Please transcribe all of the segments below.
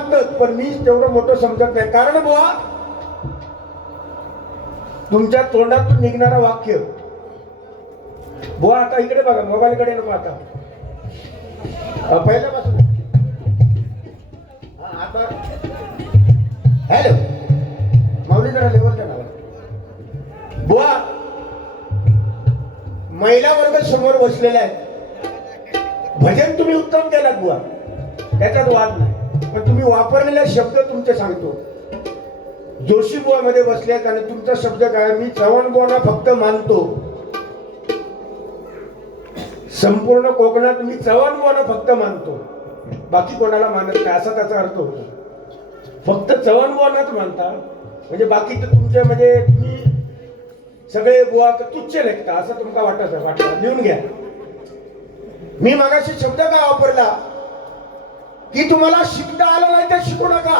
मानतात, पण मी तेवढं मोठं समजत नाही. कारण बुवा तुमच्या तोंडातून निघणारा वाक्य, बुवा आता इकडे बघा, मोबाईल कडे नको आता, पहिल्यापासून आता हॅलो माऊली जरा लेवल द्या मला. बुवा महिला वर्ग समोर बसलेला आहे, भजन तुम्ही उत्तम केलात बुवा, त्याच्यात वाद नाही, पण तुम्ही वापरलेले शब्द तुमचे सांगतो. जोशी बुवा मध्ये बसल्यात आणि तुमचा शब्द काय, मी चव्हाण बुवांना फक्त मानतो. संपूर्ण कोकणात मी चव्हाण बुवांना फक्त मानतो, बाकी कोणाला मानत नाही, असा त्याचा अर्थ होतो. फक्त चव्हाण बुवांनाच मानता म्हणजे बाकी तर तुमच्या म्हणजे तुम्ही सगळे बुवा तुच्छ लेखता असं तुमका वाटतं. लिहून घ्या. मी मगाशी शब्द का वापरला की तुम्हाला शिकता आलं नाही तर शिकू नका.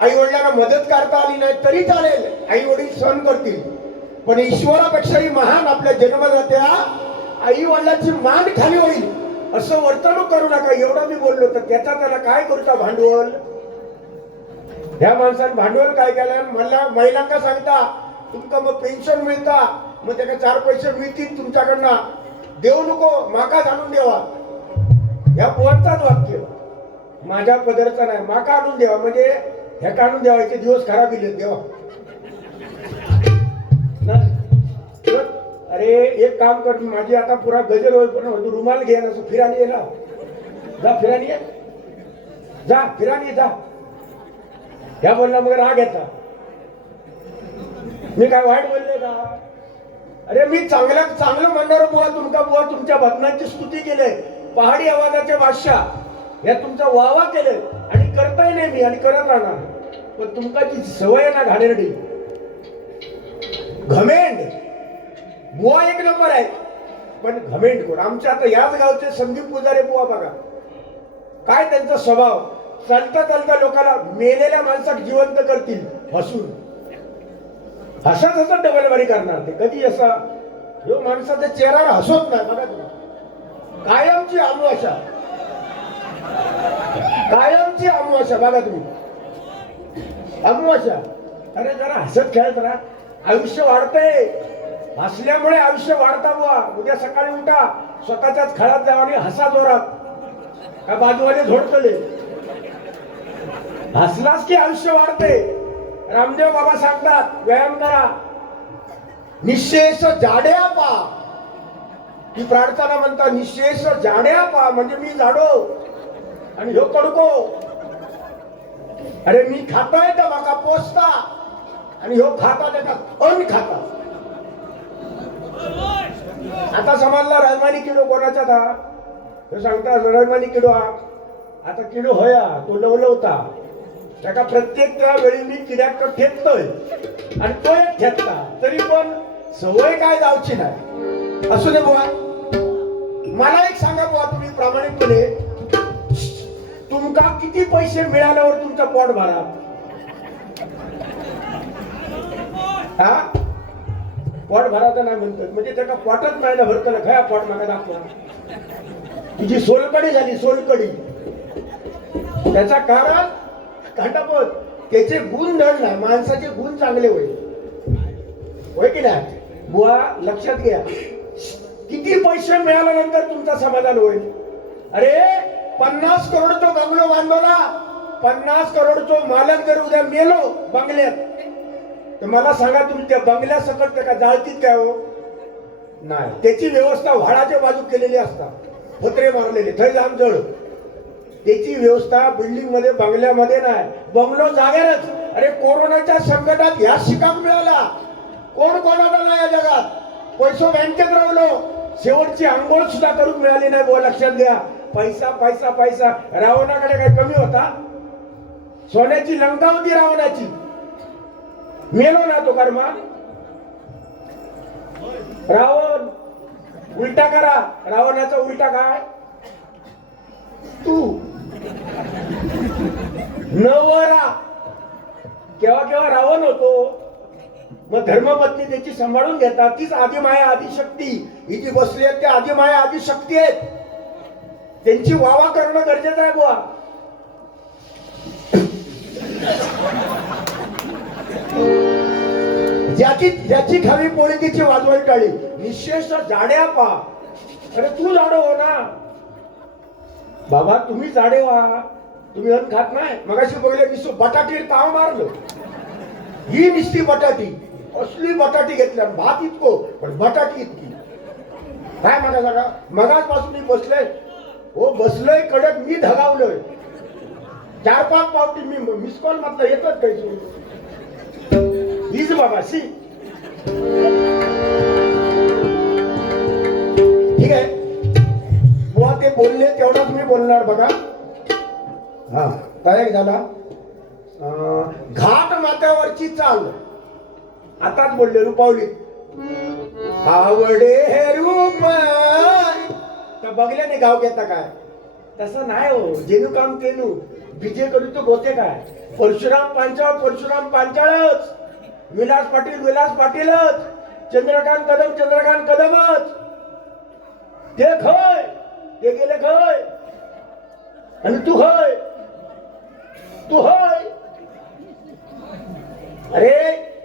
आई वडिलांना मदत करता आली नाही तरी चालेल, आई वडील सहन करतील, पण ईश्वरापेक्षाही महान आपल्या जन्मदात्या आई वडिलांची मान खाली होईल असं वर्तणूक करू नका. एवढं मी बोललो, तर त्याचा त्याला काय करूचा भांडवल. ह्या माणसाने भांडवल काय केलं, मला महिलांना सांगता तुमका मग पेन्शन मिळता, मग त्याला 4 पैसे मिळतील तुमच्याकडनं, देऊ नको माका आणून देवा. या पोरांचाच वाक्य, माझ्या पदरचा नाही, माका आणून देवा म्हणजे ह्या काढून देवायचे दिवस खराब गेले देवा. अरे एक काम कर, माझी आता पुरा गजर होईपर्यंत रुमाल घे ना, फिरानी ये ना, जा फिरानी ये, जा फिरानी जा. ह्या बोलला मग राग येता, मी काय वाईट बोलले का. अरे मी चांगलं म्हणणार बुवा तुमका, बुवा तुमच्या भजनांची स्तुती केले, पहाडी आवाजाचे बादशाह या तुमचा वावा केले आणि करताय नाही मी आणि करत राहणार. पण तुमका जी सवय ना घाणेरडी, घमेंड, बुवा एक नंबर आहे पण घमेंड कोण. आमच्या आता याच गावचे संदीप पुजारे बुवा बघा काय त्यांचा स्वभाव, चालता चालता लोकांना मेलेल्या माणसात जिवंत करतील हसून, हसत हसत डबलबारी करणार ते. कधी असा ह्यो माणसाच्या चेहऱ्यावर हसत नाही बघा तुम्ही. कायमची अमावास्या, कायमची अमावास्या बघा तुम्ही, अमावास्या. अरे जरा हसत खेळत राहा, आयुष्य वाढतंय, हसल्यामुळे आयुष्य वाढता बुवा. उद्या सकाळी उठा, स्वतःच्याच खळात जावा आणि हसा जोरात, का बाजूवाले झोडतले, हसलास की आयुष्य वाढते. रामदेव बाबा सांगतात व्यायाम करा, निशेष जाड्या पा, ही प्रार्थना म्हणता निशेष जाड्या पा म्हणजे मी जाडो आणि ह्यो कडको. अरे मी खाताय तर माका पोचता आणि ह्यो खाता त्याचा अन खाता. आता समजला रहमानी किडो कोणाचा था, हे सांगता रहमानी किडो हा आता किडो होया तो लवलवता, त्याका प्रत्येक त्या वेळी मी किड्याक ठेचतोय आणि तो एक ठेचता, तरी पण सवय काय जाऊची नाही. असू दे बुवा. मला एक सांगा बुवा, तुम्ही प्रामाणिकपणे तुमका किती पैसे मिळाल्यावर तुमचा पोट भरा. हा पोट भरायचं नाही म्हणतात म्हणजे त्याला पोटच नाही ना भरत ना, खया पोट नका दाखवा. तुझी सोलकडी झाली सोलकडी, त्याचा कारण कांटापोत, त्याचे गुण धड नाही, माणसाचे गुण चांगले होईल, होय की नाही बुवा. लक्षात घ्या, किती पैसे मिळाल्यानंतर तुमचा समाधान होईल. अरे 50 करोडचा बंगलो बांधला, 50 करोडचा मालक जर उद्या मेलो बंगल्यात, तर मला सांगा तुम्ही त्या बंगल्या सकट का जाळतीत काय हो नाही. त्याची व्यवस्था व्हाडाच्या बाजू केलेली असतात, पत्रे मारलेले थै जाम जळ. त्याची व्यवस्था बिल्डिंग मध्ये बंगल्यामध्ये नाही, बंगलो जागेरच. अरे कोरोनाच्या संकटात ह्या शिकाक मिळाला, कोण कोणाला नाही या जगात. पैसो बँकेत राहिलो, शेवटची आंघोळ सुद्धा करून मिळाली नाही बुवा. लक्षात घ्या, पैसा पैसा पैसा. रावणाकडे काही कमी होता, सोन्याची लंका होती रावणाची, मेलो ना तो कर्मा. रावण उलटा करा, रावणाचा उलटा काय तू नवरा. केव्हा केव्हा रावण होतो, मग धर्मपत्नी त्याची सांभाळून घेतात. तीच आदिमाया आदिशक्ती, ही जी बसली आहेत त्या आदिमाया आदिशक्ती आहेत, त्यांची वावा करणं गरजेचं आहे बुवा. याची खावी पोळी तिची वाजवाई टाळी. निशेष जाड्या पा. अरे तू जाडो हो ना बाबा, तुम्ही जाडे व्हा. तुम्ही अन्न खात नाही. मगाशी बघले निसतो बटाटी ताव मारलं. ही निसती बटाटी, असली बटाटी घेतल्या. भात इतको पण बटाटी इतकी काय मला सांगा. मगाचपासून मी बसलोय हो, बसलोय कडक. मी धगावलोय 4-5 पावटी. मी मिस कॉल म्हटलं येतात काही हीच बाबाशी. ठीक आहे बुवा, ते बोलले तेवढाच मी बोलणार बघा. हा काय झाला. घाट माथ्यावरची चाल आताच बोलले रुपावली. आवडे हे रूप तर बघल्याने गाव घेता काय. तसं नाही हो. जेनू काम तेनू विजय करू तो होते काय. परशुराम पांचाळच. विलास पाटीलच. चंद्रकांत कदमच. ते खय ते गेले खय आणि तू होय. अरे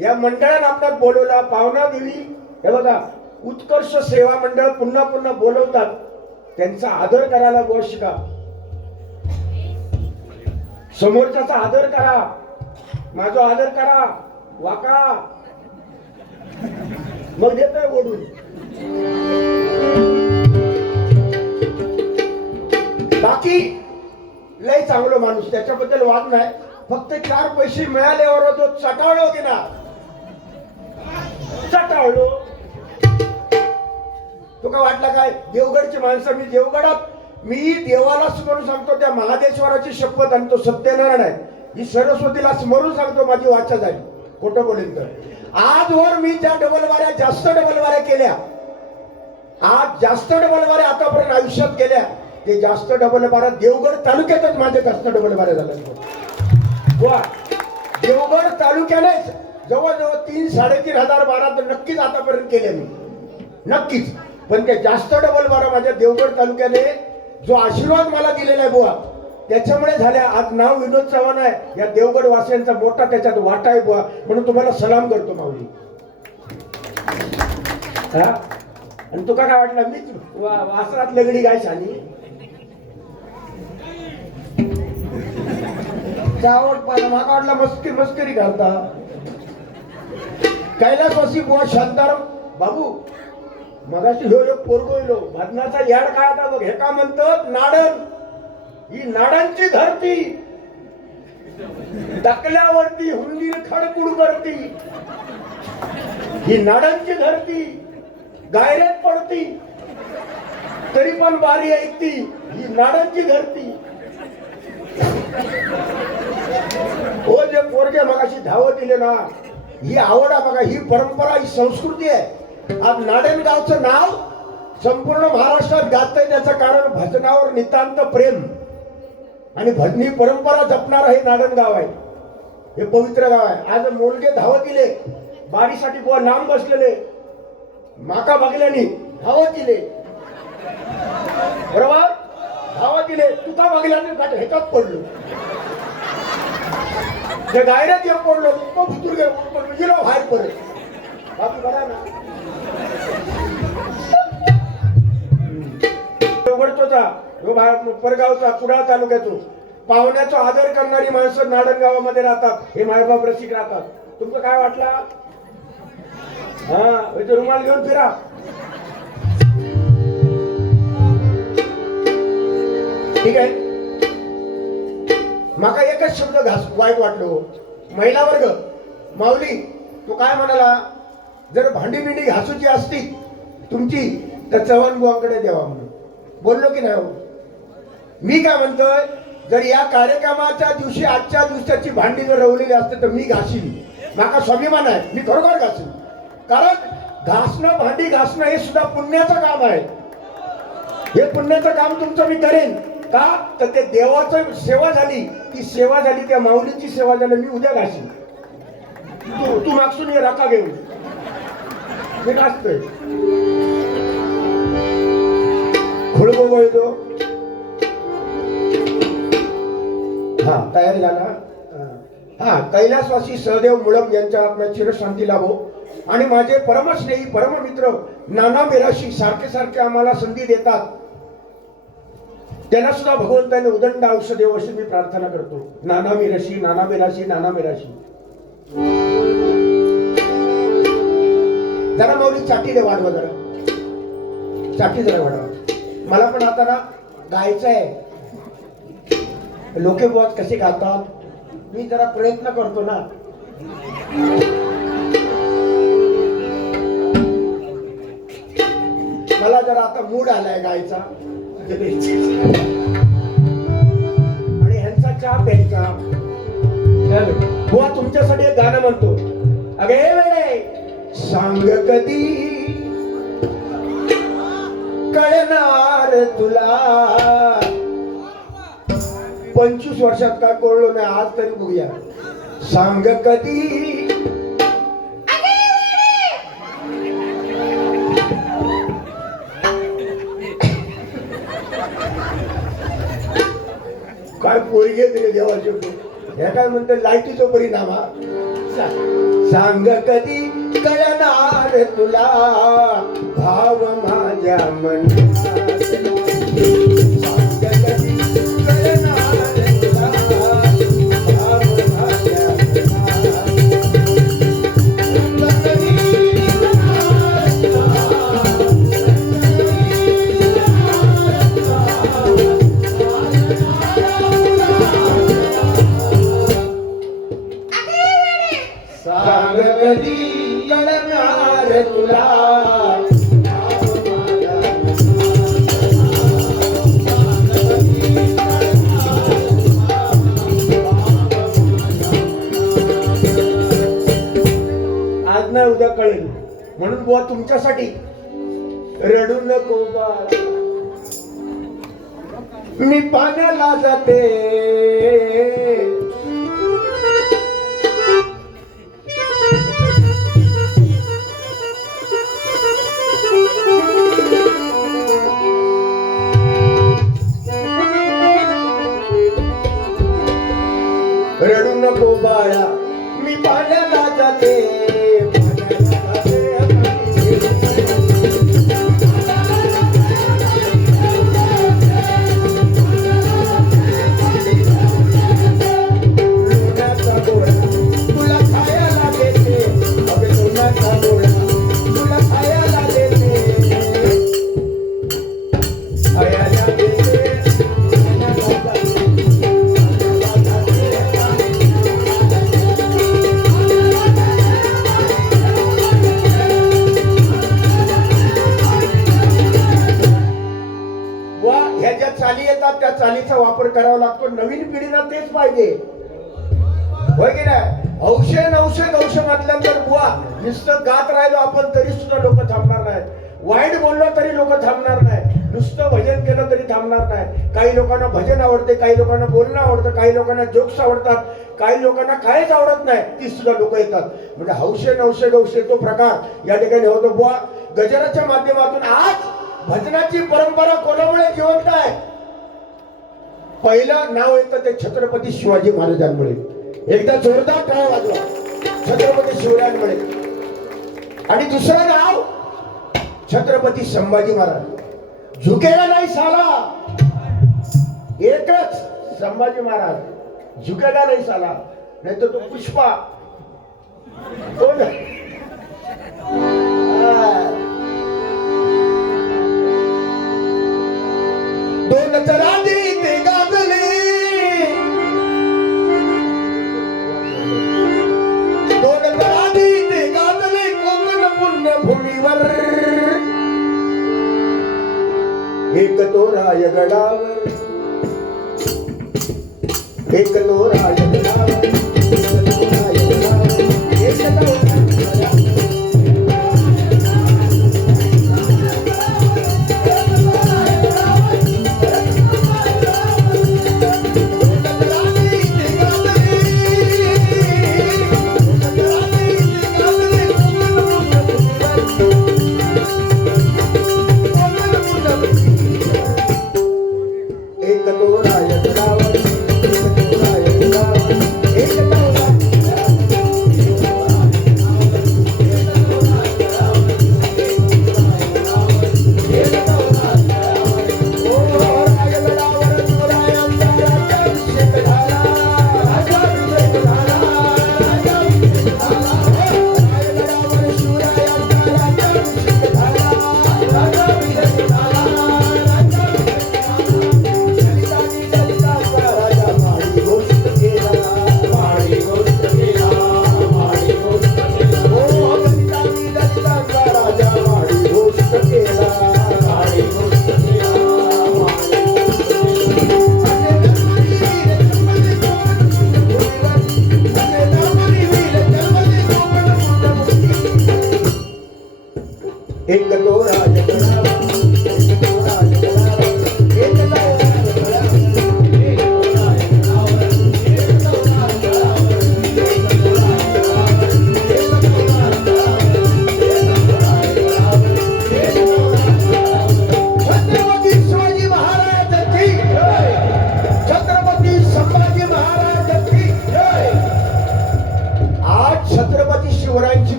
या मंडळानं आपल्याला बोलवला. पाहुणा दिली. हे बघा उत्कर्ष सेवा मंडळ पुन्हा पुन्हा बोलवतात. त्यांचा आदर करायला बुवा शिका. समोरच्याचा आदर करा. माझा आदर करा. वाका मग देतोय ओढून. बाकी लय चांगलं माणूस, त्याच्याबद्दल वाद नाही. फक्त 4 पैसे मिळाल्यावर जो चटाळलो की ना, चटाळलो. तो काय वाटला काय देवगडची माणसं. मी देवगडात मी देवाला स्मरून सांगतो. त्या महादेश्वराची शपथ आणि तो सत्यनारायण आहे. ही सरस्वतीला स्मरून सांगतो. माझी वाचा झाली. खोटं बोलेन तर आजवर मी ज्या जास्त डबल वाऱ्या केल्या, आज जास्त डबल वाऱ्या आतापर्यंत आयुष्यात केल्या, ते जास्त डबल वाऱ्या देवगड तालुक्यातच माझे जास्त डबल वाऱ्या झाल्या. देवगड तालुक्यानेच जवळजवळ 3-3.5 हजार बारा तर नक्कीच आतापर्यंत केले मी, नक्कीच. पण ते जास्त डबल बारा माझ्या देवगड तालुक्याने जो आशीर्वाद मला दिलेला आहे बुवा, त्याच्यामुळे झाल्या. आज नाव विनोद चव्हाण आहे. या देवगड वासियांचा मोठा त्याच्यात वाटा आहे बुवा, म्हणून तुम्हाला सलाम करतो माऊली. हा आणि तुका काय वाटलं मीच वासरात लगडी गाय शानी. चावट पाहिलं माका वाटला मस्करी घालता. कैलासवासी बुवा शांताराम बाबू मगाशी ह्यो एक पोरगोयलो भजनाचा याड काय आता बघ. हे का म्हणतात नाडण. ही नाडांची धरती. टाकल्यावरती हुंदीर खडकुड करती. ही नाडांची धरती. गायरेत पडती तरी पण बारी ऐकती. ही नाडांची धरती. हो जे पोरगे मगाशी धावत दिले ना, ही आवड आहे बघा. ही परंपरा, ही संस्कृती आहे. आज नारायणगावचं नाव संपूर्ण महाराष्ट्रात गाजतंय. त्याचं कारण भजनावर नितांत प्रेम आणि भजनी परंपरा जपणारं हे नारायणगाव आहे. हे पवित्र गाव आहे. आज मोलगे धावत दिले बारीसाठी बुवा लांब बसलेले माका बघल्याने धावत दिले. बरोबर धावत दिले. तुका बघल्याने ह्याच्यात पडलो. जे गायऱ्यात एक पडलो तो भुतूर गेलो बाहेर पडत. बाकी बघा ना परगावचा कुडाळ तालुक्यातून पाहुण्याचा आदर करणारी माणसं नाडण गावामध्ये राहतात. हे मायबाप रसिक राहतात. तुमचं काय वाटला. हा रुमाल घेऊन फिरा. ठीक आहे. माका एकच शब्द वाईट वाटलो. महिला वर्ग माऊली तो काय म्हणाला, जर भांडी बिंडी घासूची असती तुमची तर चव्हाण बुवांकडे द्यावा म्हणून बोललो की नाही. मी काय म्हणतोय, जर या कार्यक्रमाच्या दिवशी आजच्या दिवसाची भांडी जर रवलेली असते तर मी घासीन. माका स्वाभिमान आहे. मी खरोखर घासीन. कारण घासणं भांडी घासणं हे सुद्धा पुण्याचं काम आहे. हे पुण्याचं काम तुमचं मी करेन. का तर ते देवाचं सेवा झाली. ती सेवा झाली त्या माऊलीची सेवा झाली. मी उद्या घासीन. तू मागसून ये राखा घेऊन मी घासतोय. खुळगो बोलतो. हा तयारी झाला. हा कैलासवासी सहदेव मुळम यांच्या आत्म्यात चिरशांती लाभो. आणि माझे परमस्नेही परममित्र नाना मिराशी सारखे सारखे आम्हाला संधी देतात, त्यांना सुद्धा भगवंताने उदंड आयुष्य देव अशी मी प्रार्थना करतो. नाना मिराशी, नाना मिराशी, नाना मिराशी. जरा माऊली चाटी दे, वाढवा जरा चाटी, जरा वाढवा. मला पण आता ना गायचं आहे. लोके बुवा कसे गातात, मी जरा प्रयत्न करतो ना. मला जरा आता मूड आलाय गायचा आणि ह्यांचा चहा प्यायचा. बुवा तुमच्यासाठी एक गाणं म्हणतो. अगे वेळे सांग कधी कळणार तुला, 25 वर्षात काय कळलो नाही, आज तरी बघूया. सांग कधी काय पोरगे तरी देवाचे, हे काय म्हणते लाईटीचा परिणाम हा. सांग कधी कळणार तुला भाव माझ्या मनात, सांग कधी कळणार तुला भाव माझ्या सांग कधी कळणार तुला. आज ना उद्या कळेल, म्हणून बुवा तुमच्यासाठी रडू नको बाळा, मी पाण्याला जाते. रडू नको बाळा, मी पाण्याला जाते. तुला खायला देते, अगं लोण्याचा गोळा तुला खायला देते, खायला देते. ह्या ज्या चाली येतात त्या चालीचा वापर करावा लागतो. नवीन पिढीला तेच पाहिजे, होय की नाही. औषध म्हटल्यानंतर बुवा नुसतं गात राहिलो आपण तरी सुद्धा लोक थांबणार नाही, वाईट बोललो तरी लोक थांबणार नाही, नुसतं भजन केलं तरी थांबणार नाही. काही लोकांना भजन आवडते, काही लोकांना बोलणं आवडतं, काही लोकांना जोक्स आवडतात, काही लोकांना काहीच आवडत नाही, ती सुद्धा लोक येतात. म्हणजे हौशे तो प्रकार या ठिकाणी होतो. बुवा गजराच्या माध्यमातून आज भजनाची परंपरा कोणामुळे जिवंत आहे? पहिलं नाव येतं ते छत्रपती शिवाजी महाराजांमुळे. एकदा जोरदार टाळ्या वाजवा, छत्रपती शिवरायांमुळे. आणि दुसरं नाव छत्रपती संभाजी महाराज. झुकेगा नाही साला, एकच संभाजी महाराज झुकेगा नाही साला, नाही तर तो पुष्पा. दोन चरांदी ते गाजले, दोन चरांदी ते गाजले कोकण पुण्यभूमीवर. एक तो रायगडावर, एक तो रायगडावर, एक तो रायगडावर, एक तो एक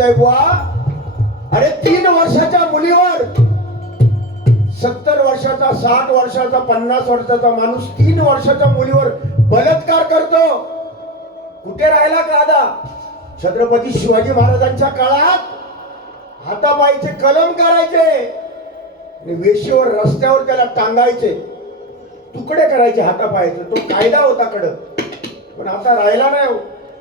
गरज आहे बुवा. अरे 3 वर्षाच्या मुलीवर 70 वर्षाचा, 60 वर्षाचा, 50 वर्षाचा माणूस 3 वर्षाच्या मुलीवर बलात्कार करतो. कुठे राहिला कायदा? छत्रपती शिवाजी महाराजांच्या काळात हातापायचे कलम करायचे आणि वेशीवर रस्त्यावर त्याला टांगायचे, तुकडे करायचे हातापायचे. तो कायदा होता कडक, पण आता राहिला नाही.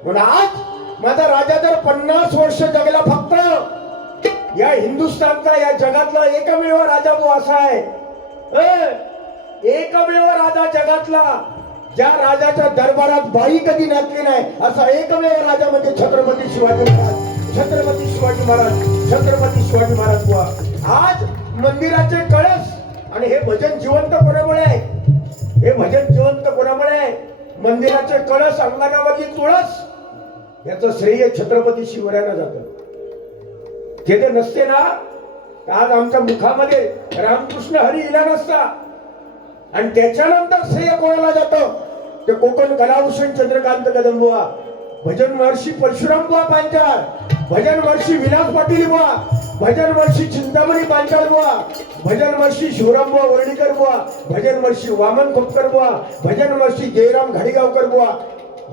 म्हणून आज माझा राजा जर 50 वर्ष जगला फक्त, या हिंदुस्थानचा, या जगातला एकमेव राजा तो असा आहे, एकमेव राजा जगातला ज्या राजाच्या दरबारात बाई कधी नाचली नाही असा एकमेव राजा म्हणजे छत्रपती शिवाजी महाराज. छत्रपती शिवाजी महाराज, छत्रपती शिवाजी महाराज बुवा. आज मंदिराचे कळस आणि हे भजन जिवंत कोणामुळे आहे? हे भजन जिवंत कोणामुळे आहे? मंदिराचे कळस, अंगणामध्ये तुळस, याचं श्रेय छत्रपती शिवरायांना जातं. ते नसते ना तर आज आमच्या मुखामध्ये रामकृष्ण हरी इला नसता. आणि त्याच्यानंतर श्रेय कोणाला जातं? ते कोकण कलाभूषण चंद्रकांत कदम बुवा, भजन महर्षी परशुराम बुवा पांचाळ, भजन महर्षी विलास पाटील बुवा, भजन महर्षी चिंतामणी पांचाळ बुवा, भजन महर्षी शिवराम बुवा वर्णीकर बुवा, भजन महर्षी वामन खोपकर बुवा, भजन महर्षी जयराम घाडीगावकर बुवा.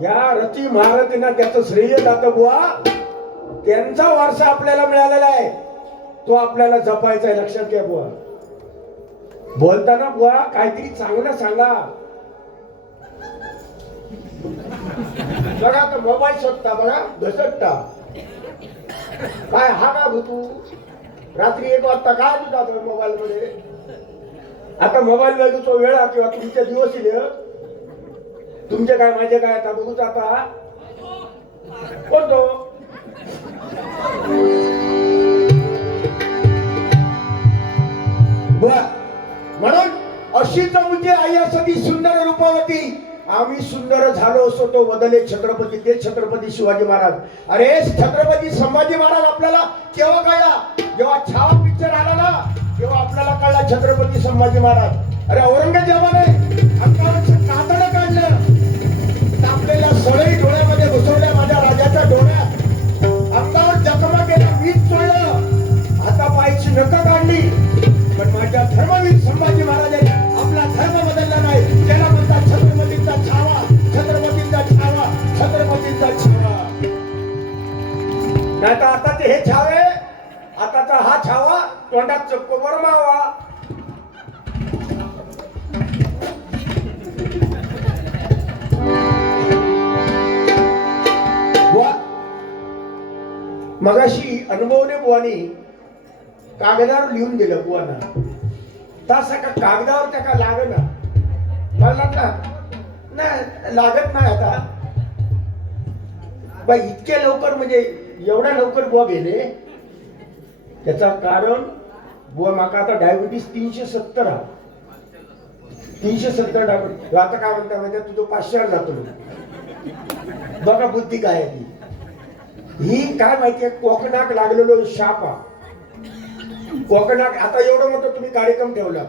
या रती महारथींना त्याचं श्रेय जातं बुवा. त्यांचा वारसा आपल्याला मिळालेला आहे, तो आपल्याला जपायचा आहे. लक्षात घ्या बुवा. बोलताना बुवा काहीतरी चांगलं सांगा. बघा आता मोबाईल शोधता, बघा घसटता. काय हा का तू रात्री 1 वाजता काय तुझा मोबाईल मध्ये? आता मोबाईल बघतो वेळा किंवा तुमच्या दिवस येईल, तुमचे काय माझे काय आता बघूच. आता कोणतो म्हणून अशी चमूची आई असती सुंदर रूपवती, आम्ही सुंदर झालो असो तो बदले छत्रपती, ते छत्रपती शिवाजी महाराज. अरे छत्रपती संभाजी महाराज आपल्याला केव्हा कळला? जेव्हा छावा पिक्चर आला ना तेव्हा आपल्याला कळला छत्रपती संभाजी महाराज. अरे औरंगजेबाने अंगावरचं कातडं काढलं, तापलेल्या सळई डोळ्यामध्ये घुसवल्या माझ्या राजाच्या डोळ्यात, अंगावर जखमा केला, मीठ चोळलं, हातापायची नखं काढली. पण माझ्या धर्मवीर संभाजी महाराजांनी आपला धर्म बदलला नाही. त्याला म्हणतात छत्रपतींचा छावा, छत्रपतींचा छावा, छत्रपतींचा छावा. नाही तर आताचे हे छावे, आताचा हा छावा तोंडात चक्को बरमावा. मगाशी अनुभवने बुवानी कागदावर लिहून दिलं बुवाना, तसा का कागदावर त्या का लाग ना मला ना लागत नाही. आता बाई इतक्या लवकर म्हणजे एवढ्या लवकर बुवा गेले, त्याचा कारण बुवा माका आता डायबिटीस 370 हा, 370 डायबिटीस. आता काय म्हणता म्हणजे तुझं 500 जातो. बघा बुद्धी काय आहे ती. ही काय माहितीये, कोकणाक लागलेलो शापा. कोकणात आता एवढं मोठं तुम्ही कार्यक्रम ठेवला,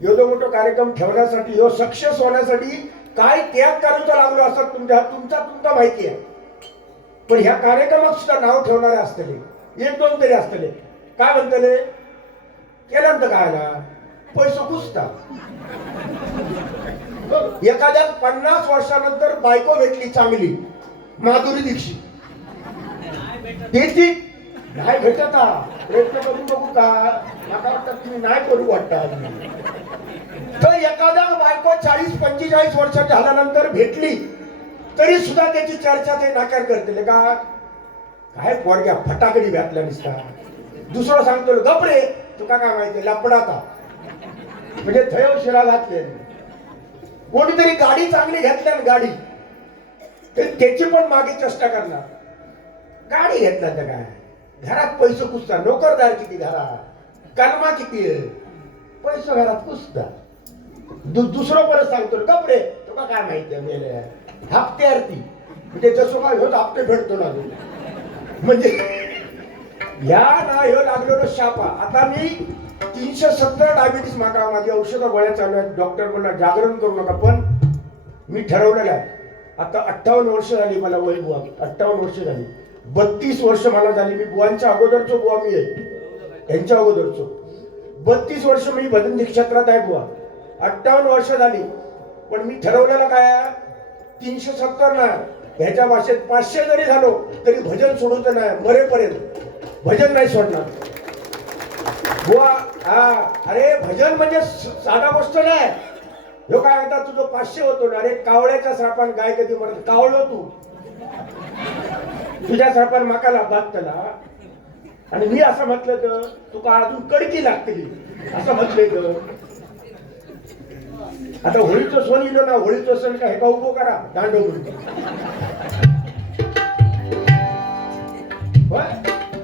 एवढं मोठं कार्यक्रम ठेवण्यासाठी, यो सक्सेस होण्यासाठी काय त्याग करायचं लागलो असं तुमचा माहिती आहे. पण ह्या कार्यक्रमात सुद्धा नाव ठेवणारे असतले, 1-2 तरी असतले. काय म्हणतले? केल्यानंतर काय आला? पैसे घुसता. एखाद्या 50 वर्षानंतर बायको भेटली चांगली, माधुरी दीक्षित, ती नाही भेटत. प्रयत्न करून बघू का? मला वाटतं तुम्ही नाही करू वाटतं. तर एखाद्या बायको 40-45 वर्षाची झाल्यानंतर भेटली तरी सुद्धा त्याची चर्चा ते नाकार करतील का? काय पोरग्या फटाकडी घातल्या नसता. दुसरं सांगतो गपरे, तुका काय माहिती लपडाता म्हणजे थयो शिरा घातले. कोणीतरी गाडी चांगली घातल्या ना गाडी, तर त्याची पण मागे चेष्टा करणार. गाडी घेतला तर काय, घरात पैसे कुसता, नोकरदार किती घरात, कलमा किती आहे, पैसे घरात कुसता. दुसरं परत सांगतो कपडे, तुला काय माहिती आहे हप्ते आरती म्हणजे जसं काय होत हप्ते फेडतो ना. म्हणजे या ना हे लागलेलो शापा. आता मी 370 डायबिटीस, माका माझी औषधं गोळ्या चालू आहेत. डॉक्टर म्हणला जागरण करू नका, पण मी ठरवलेलं आहे. आता 58 वर्ष झाली मला वय बुवा, 58 वर्ष झाली. 32 वर्ष मला झाली. मी बुवांच्या अगोदरचो बुवा मी आहे, यांच्या अगोदरचो 32 वर्ष मी भजन क्षेत्रात आहे बुवा. 58 वर्ष झाली. पण मी ठरवलेलं काय 370 ना ह्याच्या भाषेत 500 जरी झालो तरी भजन सोडूचं नाही, मरेपर्यंत भजन नाही सोडणार बुवा. हा अरे भजन म्हणजे साधा गोष्ट नाही. ह्यो काय आता तुझं 500 होतो ना. अरे कावळ्याच्या श्रापान गाय कधी मरत, कावळलो तू, तुझ्या श्रापान माका लाभात त्याला. आणि मी असं म्हटलं तर तुका अजून कडकी लागतली असं म्हटलंय तर. आता होळीचं सण इलो ना, होळीचं सण का हे का उभो करा दांडो म्हणून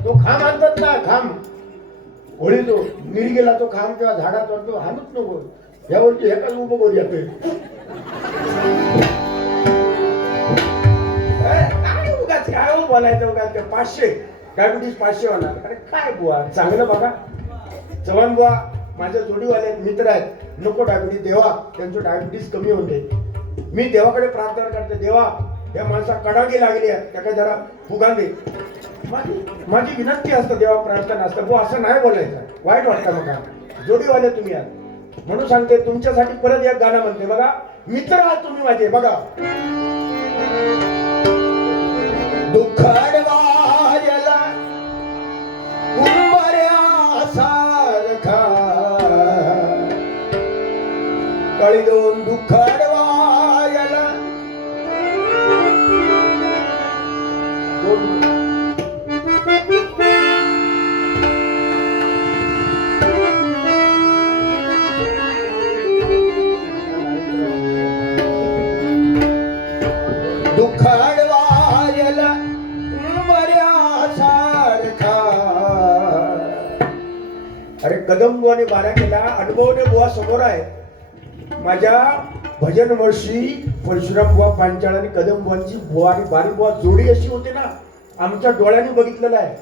तो खांब आणतात ना, खांब होळी तो मिरगेला तो खांब किंवा झाडात तो हाणूच नको, यावरती एकाच उभं करू येतोय. काय बोलायचं उगाच 500 डायबिटीस 500 होणार. अरे काय बुवा चांगलं बघा. चव्हाण बुवा माझ्या जोडीवाले मित्र आहेत, नको डायबिटीस, देवा त्यांचं डायबिटीस कमी होते. मी देवाकडे प्रार्थना करते, देवा या माणसा कडाकी लागली आहे त्याला जरा फुगा दे. माझी विनंती असतं, देवा प्रार्थना असतं. बुवा असं नाही बोलायचं, वाईट वाटतं बघा. जोडीवाले तुम्ही आहात म्हणून सांगते. तुमच्यासाठी परत एक गाणं म्हणते बघा. मित्र आहात तुम्ही माझे बघा. दुःखडवायला उंबऱ्यासारखा कळी दोन दुःखडवायला दुःखडवायला उंबऱ्यासारखा. अरे कदम बुवाने बारा केला, अनुभवने बुवा समोर आहे. माझ्या भजन वर्षी परशुराम बुवा पांचाळ आणि कदम बुवांची बुवा आणि बारी बुवा जोडी अशी होती ना, आमच्या डोळ्यांनी बघितलेलं आहे.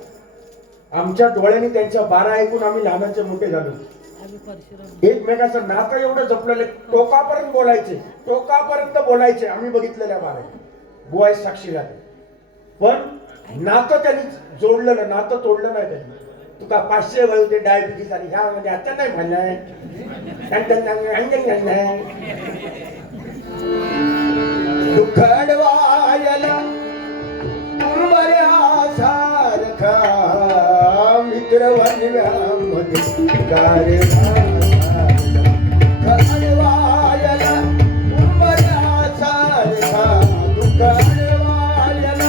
आमच्या डोळ्यांनी त्यांच्या बारा ऐकून आम्ही लहानाचे मोठे झालो. एकमेकाचं नातं एवढं जपलेलं, टोकापर्यंत बोलायचे, टोकापर्यंत बोलायचे. आम्ही बघितलेल्या बारा बुवा साक्षी झाले. पण नातं त्यांनी जोडलेलं, नातं तोडलं नाही त्यांनी. तुका 500 वय होते डायबिटीस आणि ह्या म्हणजे आता नाही म्हणणार. दुःखडवायला उंबऱ्यासारखा मित्र वनव्यामध्ये दुःखडवायला उंबऱ्यासारखा दुःखडवायला.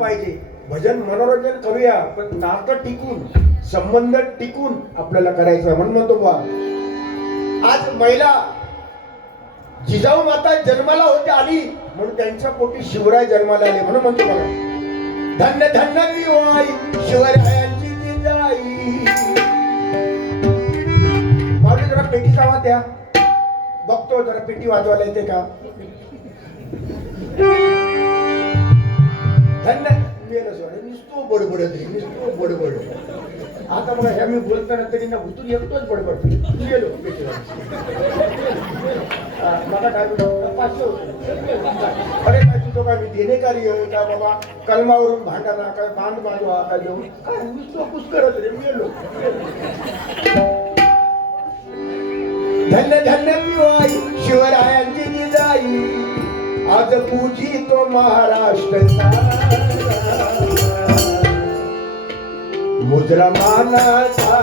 पाहिजे. भजन मनोरंजन करूया पण नातं टिकून, संबंध टिकून आपल्याला करायचं. म्हणून म्हणतो बा आज महिला जिजाऊ माता जन्माला होते आली म्हणून त्यांच्या पोटी शिवराय जन्माला आले. म्हणून म्हणतो बघा धन्य धन्य आई शिवरायांची जिजाई. माऊली जरा पेटी जावा त्या बघतो, जरा पेटी वाजवायला येते का. धन्य नुसतो बडबडत रे, नुसतो बडबड. आता बघा ह्या मी बोलताना तरी ना भुतून एकटोच बडबड गेलो पेटी मला काय 500 अरे काय तुझं म्हणतो का मी देणेकारी आहे का बाबा कलमावरून भांडारा काय बांध बांधवा काय देऊ काय मीच करत रे गेलो. धन्य धन्य पिवाई शिवरायांची जिजाई आज पूजी तो महाराष्ट्र मुद्रा मानाचा.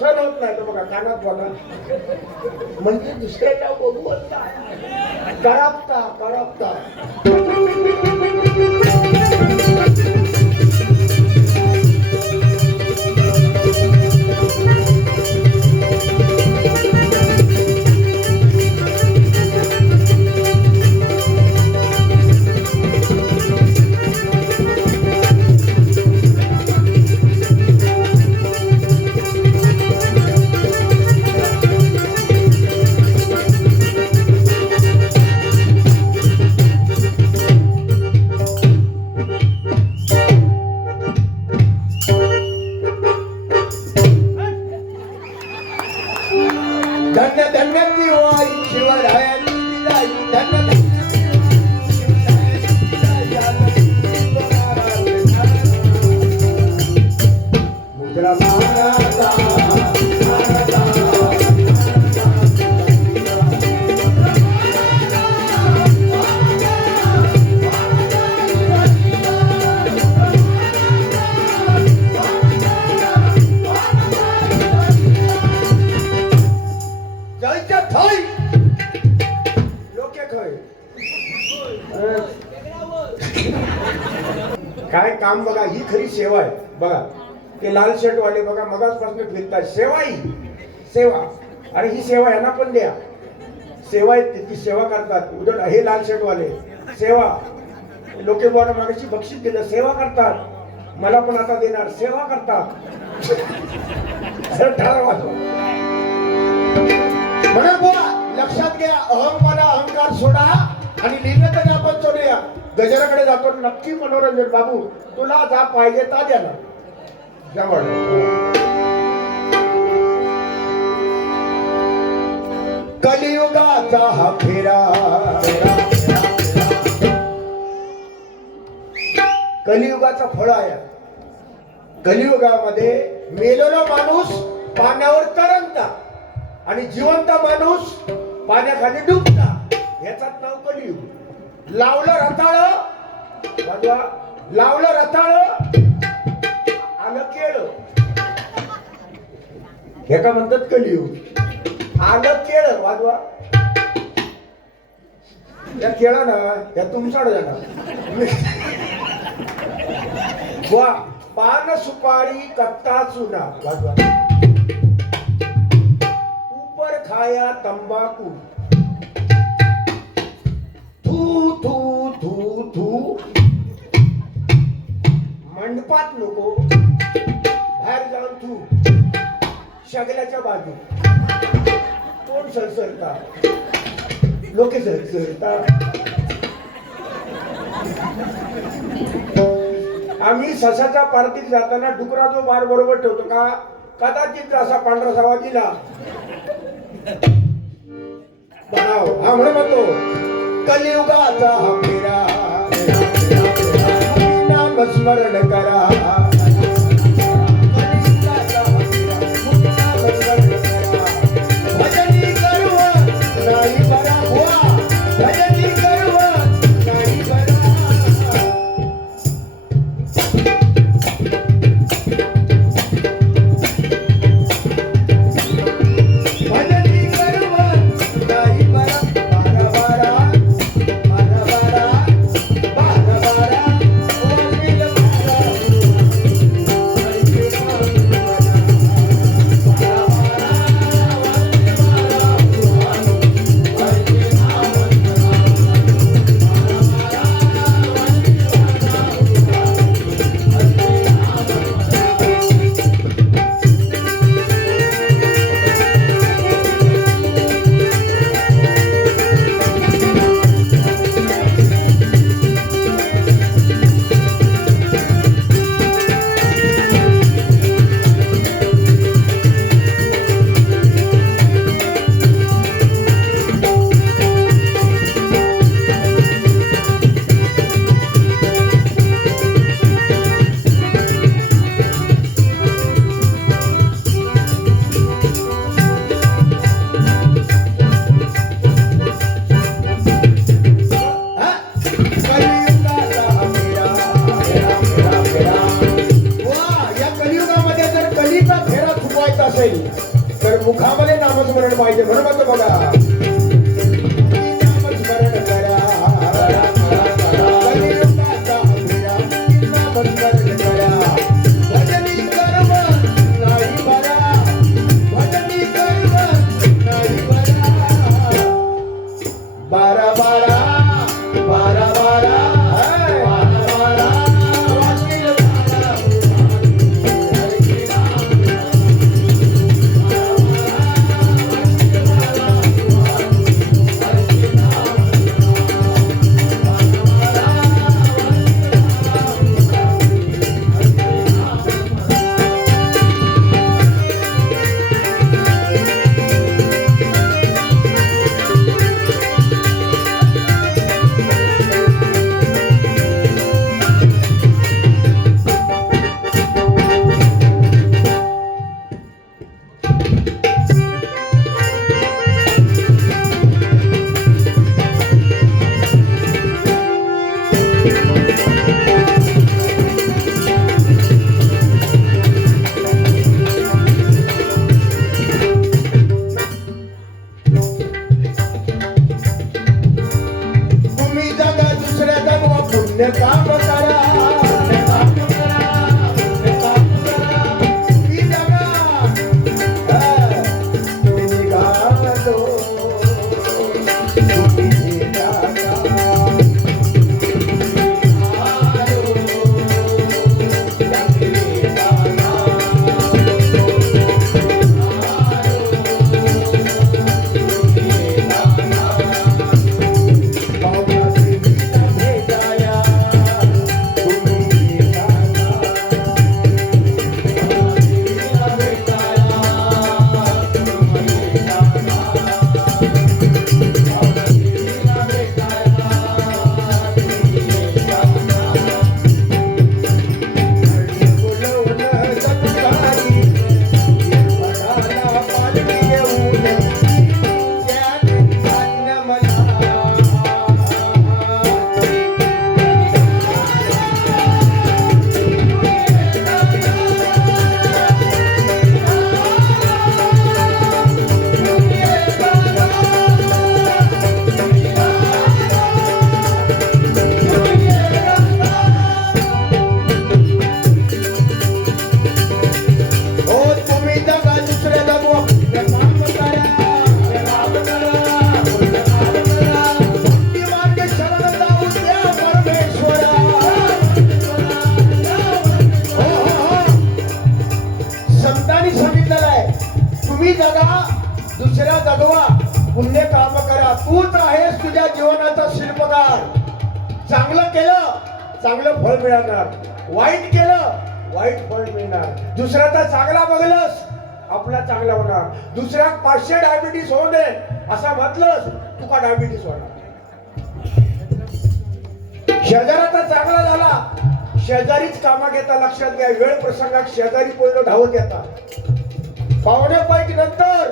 सण होत नाही तर बघा कानात बघा म्हणजे दुसऱ्याच्या बघू करापता करापता. धन्य धन्य पिवाई शिवरायांची जिजाई धन्य मुद्रा मानाचा. काय काम बघा ही खरी सेवा आहे बघा. ते लाल शर्ट वाले बघा मगाचपासून फिरतात सेवा ही सेवा. आणि ही सेवा यांना पण द्या. सेवा आहे ती सेवा करतात. उलट हे लाल शर्ट वाले सेवा लोके बोला मागाशी बक्षीस दिलं सेवा करतात. मला पण आता देणार सेवा करतात. म्हणून बोला लक्षात घ्या अहंकारा अहंकार सोडा आणि निर्णय आपण चलूया. गजराकडे जातो नक्की मनोरंजन बाबू तुला जा पाहिजे ता द्या ना जवळ. कलियुगाचा हा फेरा कलियुगाचा फळ आहे. कलियुगामध्ये मेलेला माणूस पाण्यावर तरंगता आणि जिवंत माणूस पाण्याखाली डुबता. याचाच नाव कलियुग. लावलं रताळ वाजवा लावलं रताळ आलं केळ. हे का म्हणतात कलियुग. आलं केळ वाजवा या केळा ना या तुमच्याकडे जाणार वा. पान सुपारी कत्ता चुना वाजवा. ऊपर खाया तंबाकू थू थू थू थू. मंडपात नको बाहेर जाऊन थू. शगल्याच्या बाजू कोण सरसरता लोक सरसरता. आम्ही ससाच्या पार्टीत जाताना डुकरा जो बार बरोबर ठेवतो का कदाचित असा पांढरा सवा दिला हा म्हणून म्हणतो कलियुगाचा हा फेरा नाम स्मरण करा. भजनी करू नाही बरा हुआ भजनी करू नाही बरा. भजनी करू नामस्मरण पाहिजे म्हणून म्हणतो बघा नामस्मरण करा कलियुगाचा अभिराम नामस्मरण करा भजनी कर्म नाही बरा भजनी कर्म नाही बरा बारा बारा बारा बारा काम करा तुम्ही जगा दुसऱ्या जगवा पुण्य काम करा तूच आहेस तुझ्या जीवनाचा शिल्पकार चांगलं केलं चांगलं फळ मिळणार वाईट केलं वाईट फळ मिळणार दुसऱ्याचा चांगला बघलस आपला चांगला होणार दुसऱ्या 500 डायबिटीस होऊ दे असा म्हटलंस तुका डायबिटीस होणार शेजाराचा चांगला झाला शेजारीच कामा घेता लक्षात घ्या वेळ प्रसंगात शेजारी पहिलं धावत येतात पाहुणे पैकी नंतर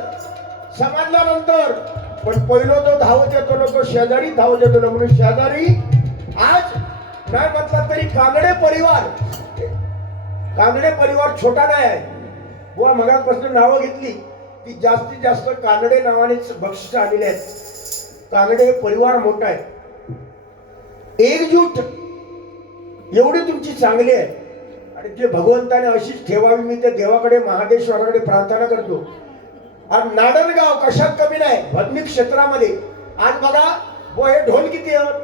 समजल्यानंतर पण पहिलो तो धावत येतो ना तो शेजारी धावत येतो ना म्हणून शेजारी आज नाही म्हटलं तरी कानडे परिवार छोटा नाही आहे बुवा मगापासून नावं घेतली की जास्तीत जास्त कानडे नावानेच बक्षीस आलेले आहेत कानडे हे परिवार मोठा आहे एकजूट एवढी तुमची चांगली आहे आणि ते भगवंताने अशीच ठेवावी मी त्या देवाकडे महादेश्वराकडे प्रार्थना करतो आणि नाडनगाव कशात कमी नाही भजनी क्षेत्रामध्ये आज बघा वो हे ढोल किती आहेत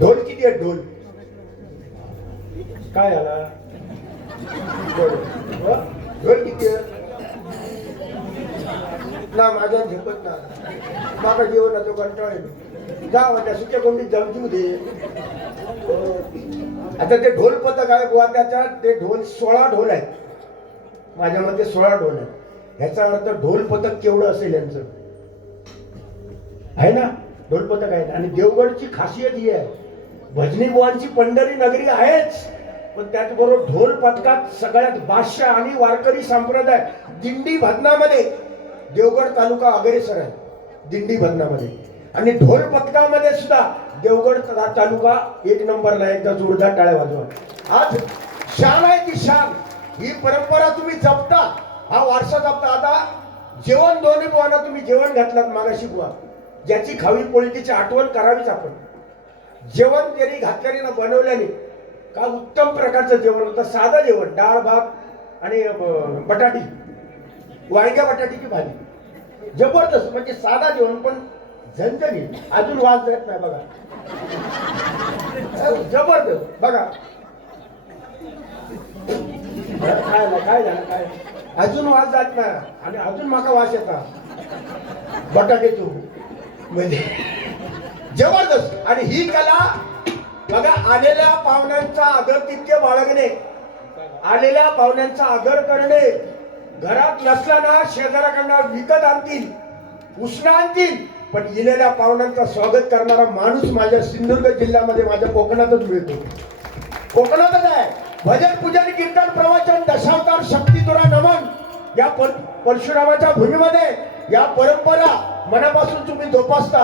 ढोल किती आहेत ढोल काय आला ढोल किती आहेत ना माझ्या झेपत ना माझा जीवनाचा कंटाळ आहे जा माझ्या सुट्या कोंडीत जाऊन जीव दे आता ते ढोल पथक आहे बुवा त्याच्यात ते ढोल 16 ढोल आहेत माझ्या मते 16 ढोल आहेत ह्याचा अर्थ ढोल पथक केवढं असेल यांचं आहे ना ढोल पथक आहे आणि देवगडची खासियत ही आहे भजनी बुवांची पंढरी नगरी आहेच पण त्याचबरोबर ढोल पथकात सगळ्यात बादशाह आणि वारकरी संप्रदाय दिंडी भजनामध्ये देवगड तालुका अग्रेसर आहे दिंडी भजनामध्ये आणि ढोल पथकामध्ये सुद्धा देवगड तालुका 1 नंबरला एकदा जोरदार टाळ्या वाजवा आज शान आहे ती शान ही परंपरा तुम्ही जपता हा वारसा जपता आता जेवण दोन्ही बुवांना तुम्ही जेवण घातलात मागाशी बुवा, ज्याची खावी पोळीची आठवण करावीच आपण. जेवण त्यांनी घातल्याने बनवल्याने का उत्तम प्रकारचं जेवण होतं. साधं जेवण, डाळ भात आणि बटाटी, वांग्या बटाट्याची भाजी, जबरदस्त. म्हणजे साधा जेवण पण झणझणीत, अजून वास देत नाही बघा, जबरदस्त. बघा काय झालं, काय अजून वास जात नाही आणि अजून माका वास येता बटाटे तू, म्हणजे जबरदस्त. आणि ही कला बघा, आलेल्या पाहुण्यांचा आदर तितके बाळगणे, आलेल्या पाहुण्यांचा आदर करणे. घरात नसला ना शेजाऱ्याकडनं विकत आणतील, उष्ण आणतील, पण गेलेल्या पाहुण्यांचा स्वागत करणारा माणूस माझ्या सिंधुदुर्ग जिल्ह्यामध्ये, माझ्या कोकणातच मिळतो. कोकणातच आहे. भजन पूजन कीर्तन प्रवचन दशावतार शक्तितुरा नमन या परशुरामाच्या भूमीमध्ये या परंपरा मनापासून तुम्ही जोपासता.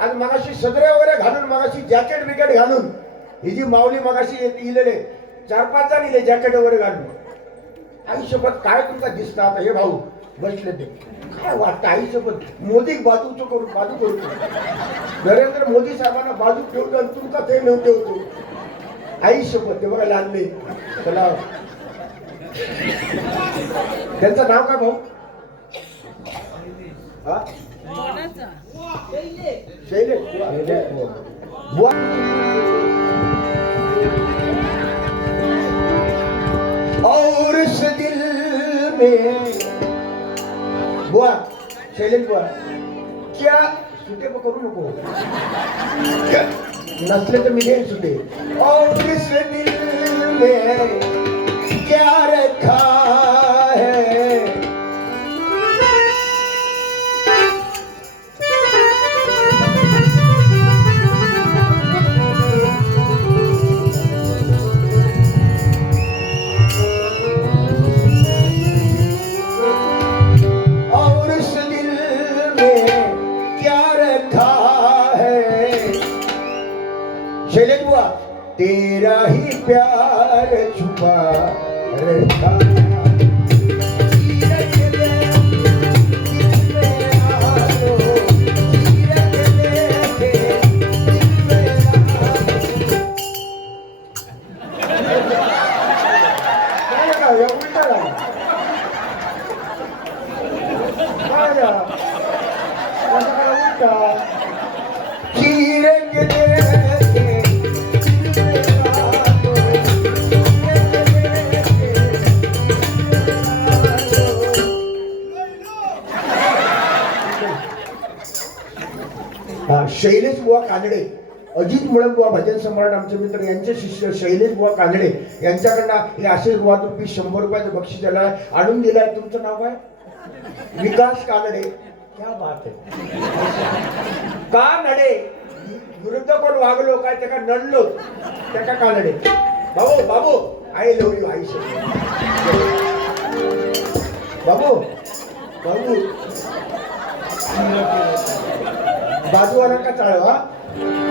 आणि मगाशी सदरे वगैरे घालून, मगाशी जॅकेट बिकेट घालून, ही जी माऊली मगाशी इलेले 4-5 जण इले जॅकेट वगैरे घालून, आईसोबत काय तुमका दिसतं. आता हे भाऊ बसले ते काय वाटतं आईसोबत मोदी बाजू करतो. नरेंद्र मोदी साहेबांना बाजू ठेवतो आणि तुमका ते न ठेवतो. आईसोबत ते बघा लागले त्याला. त्यांचं नाव काय भाऊ? हा, शैलेश. और इस दिल में बुआ, शैलेश बुआ, क्या सुटे को करू नको, नसले तर मी देईन सुटे. और इस दिल में क्या रखा है, शैलेश बुआ, तेरा ही प्यार छुपा रखा. शैलेश बुवा कानडे, अजित मुळम बुवा भजन सम्राट आमचे मित्र, यांचे शिष्य शैलेश बुवा कानडे यांच्याकडनं हे आशिष बुवा तुम्ही 100 रुपयाचं बक्षीस द्यायला आणून दिलाय. तुमचं नाव काय? विकास कानडे. क्या बात आहे. कानडे विरुद्ध कोण वागलो काय त्याका नडलो त्याका कानडे. बाबू बाबू आय लव्ह यू. आई बाबू बाबू बाजू वाला का चालवा.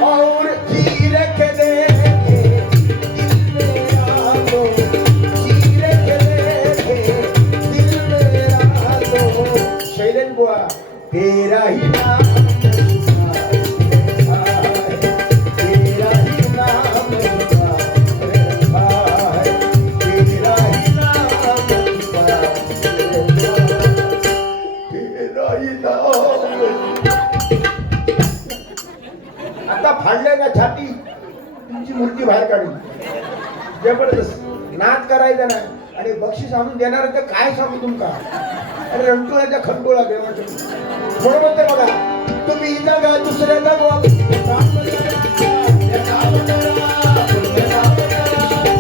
और चीर के देखे दिल मेरा तो, चीर के देखे दिल मेरा तो. शैलेश बुआ, तेरा ही नाम तेरा ही नाम, तेरा ही नाम, तेरा ही नाम. आता फाडले ना छाती, तुमची मूर्ती बाहेर काढली. जबरदस्त नाच करायचा नाही आणि बक्षीस आणून देणार तर काय सांगू तुमका. अरे रंटुळ्याच्या खंडोळा देवाच्या बरोबर. ते बघा तुम्ही जगा दुसऱ्या जगवा,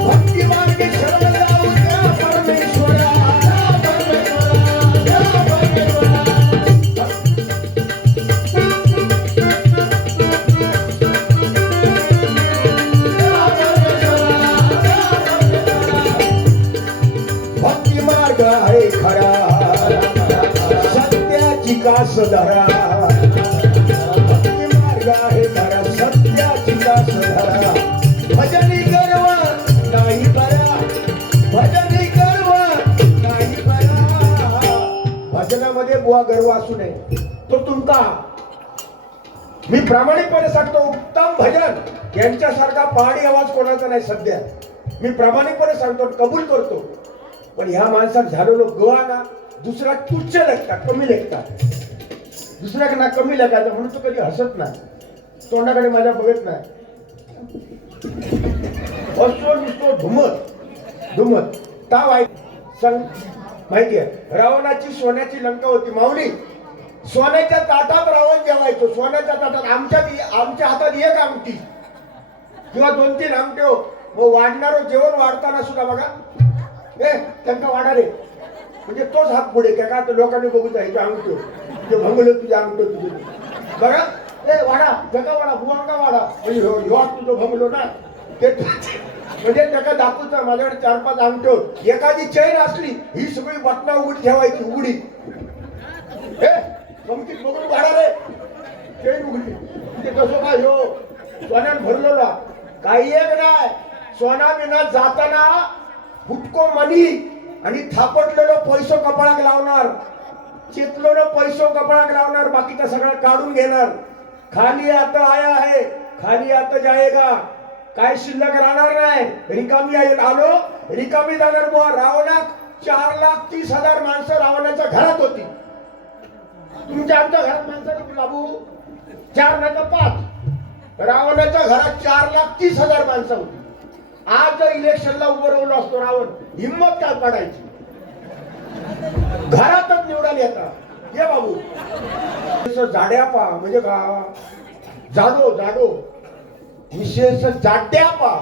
भक्ती मार्गे शरण जाऊ द्या परमेश्वरा. भक्ती मार्ग आहे खरा, सत्याची कास धरा. भक्ती मार्ग आहे खरा, सत्याची कास धरा. भजनी गर्व नाही बरा, भजनी गर्व नाही बरा. भजनामध्ये बुवा मी प्रामाणिकपणे सांगतो, उत्तम भजन यांच्यासारखा पहाडी आवाज कोणाचा नाही सध्या. मी प्रामाणिकपणे सांगतो, कबूल करतो. पण ह्या माणसात झालेलो गोवा ना दुसरा तुच्छ लेखतात, कमी लेखतात. दुसऱ्याकडे कमी लेखायचं म्हणून तो कधी हसत नाही, तोंडाकडे माझ्या बघत नाही. असतो नुसतो धुमत धुमत ताव आहे. सांग माहिती आहे, रावणाची सोन्याची लंका होती. माऊली, सोन्याच्या ताटात रावण जेवायचो. सोन्याच्या ताटात आमच्या हातात एक आमटी किंवा 2-3 आमटे हो. मग वाढणारं जेवण वाढताना सुद्धा बघा त्यांना वाढा रे, म्हणजे तोच हात पुढे का तर लोकांनी बघू जायचं अंगठो ते भंगलं तुझ्या अंगठो तुझे बघा. वाडा जगा वाडा बुवांगा वाडा म्हणजे तुझं भंगलो ना ते म्हणजे त्याला दाखवतं. माझ्याकडे 4-5 अंगठो, एखादी चैन असली ही सगळी बटना उघडी ठेवायची. उघडी गमतीत बघून वाडा रे, चैन उघडी. ते कसं काय हो सोन्यान भरलेला काही एक नाही. सोना बिना जाताना फुटको मनी आणि थापटलेलो पैसो कपाळाक लावणार, चेतलेलो पैसो कपाळाक लावणार, बाकीचा सगळं काढून घेणार. खाली आता आया है, खाली आता जाएगा. काय शिल्लक राहणार नाही. रिकामी आलो रिकामी जाणार. बुवा रावणात 4,30,000 माणसं रावणाच्या घरात होती. तुमच्या आमच्या घरात माणसं किती बाबू? 4 नाही तर 5. रावणाच्या घरात 4,30,000 माणसं होती. आज जर इलेक्शनला उभं राहिलो असतो रावण, हिंमत काय काढायची? घरातच निवडायला येतात. ये बाबू जाड्यापा म्हणजे का जाडो जाडो विशेष जाड्यापा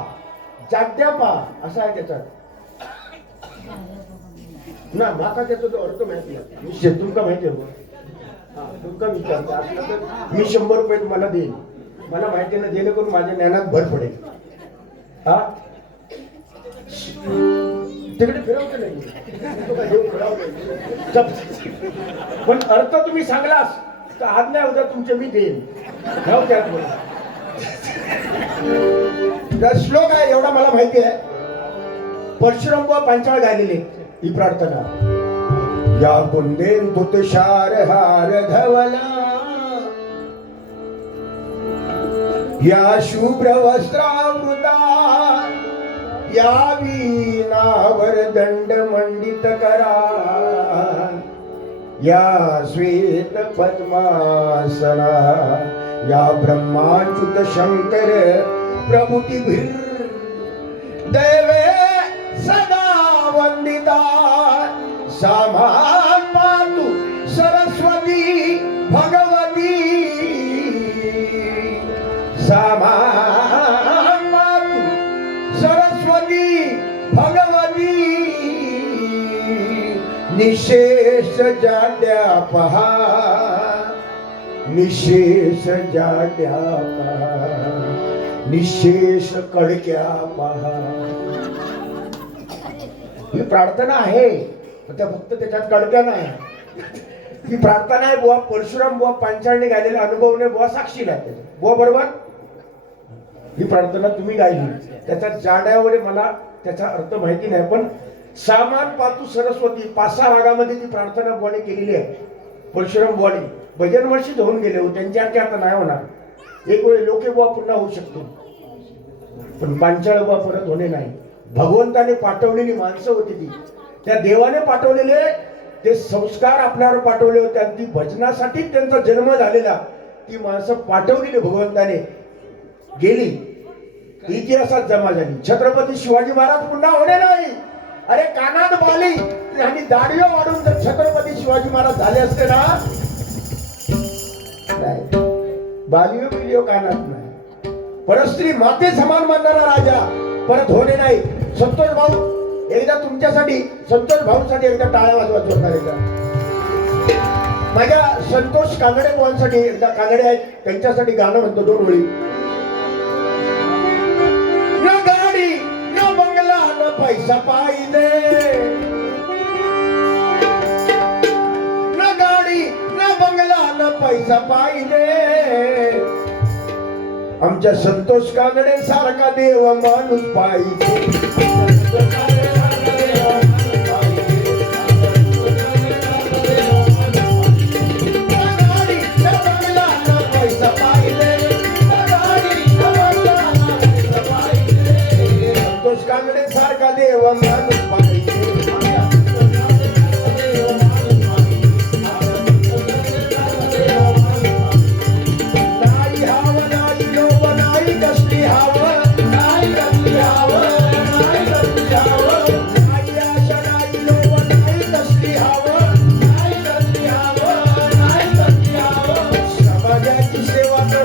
जाड्यापा असा आहे त्याचा ना. माका त्याचा जो अर्थ माहिती आहे विशेष तुमका माहिती आहे. तुमका विचारता मी 100 रुपये तुम्हाला देईन, मला माहिती ना, जेणेकरून माझ्या ज्ञानात भर पडेल. हा तिकडे फिरवते नाही पण अर्थ तुम्ही सांगलास तर आज नाही उद्या तुमचे मी देईन. श्लोक आहे एवढा मला माहिती आहे. परशुराम बुवा पांचाळ गायलेले ही प्रार्थना. या कुंदेन तुषार हार धवला, या शुभ्र वस्त्रावृता, या वीणावर दंड मंडित करा, या श्वेत पद्मासना, या ब्रह्माच्युत शंकर प्रभुतीभिर दैवे सदा वंदिता. सामान पातु सरस्वती भगवती, सामान पातु सरस्वती भगवती. निशेष जाड्या पहा, निशेष जाड्या पहा, निशेष कडक्या पहा. ही प्रार्थना आहे त्या फक्त त्याच्यात कडक्या नाही. ही प्रार्थना आहे बुवा परशुराम बुवा पांचाळने गायलेल्या अनुभवने बुवा साक्षी लागते बुवा बरोबर. ही प्रार्थना तुम्ही गायली, त्याच्या जाड्यावर मला त्याचा अर्थ माहिती नाही, पण सामान पातू सरस्वती 5-6 रागामध्ये ती प्रार्थना बुवाने केलेली आहे. परशुराम बुवाने भजन वर्षी होऊन गेले हो, त्यांच्यासारखे आता नाही होणार. एक वेळ लोके बुवा पुन्हा होऊ शकतो, पण पांचाळ बुवा परत होणे नाही. भगवंताने पाठवलेली माणसं होती ती, त्या देवाने पाठवलेले ते संस्कार आपल्यावर पाठवले होते आणि ती भजनासाठी त्यांचा जन्म झालेला ती माणसं पाठवलेली भगवंताने गेली, इतिहासात जमा झाली. छत्रपती शिवाजी महाराज पुन्हा होणे नाही. अरे कानात बाली आणि दाढीओ वाढून जर छत्रपती शिवाजी महाराज झाले असते ना, बालिओ बिलिओ कानात नाही. परस्त्री माते समान मानणारा राजा परत होणे नाही. संतोष भाऊ एकदा तुमच्यासाठी, संतोष भाऊसाठी एकदा टाळ्या वाजवायचं होणार. एकदा माझ्या संतोष कानडे भावांसाठी, एकदा कानडे आहेत त्यांच्यासाठी गाणं म्हणतो 2 ओळी. न गाडी न बंगला न पैसा पाहिजे, न गाडी न बंगला न पैसा पाहिजे, आमच्या संतोष कानडे सारखा देव माणूस पाहिजे. पैसा पाहिजे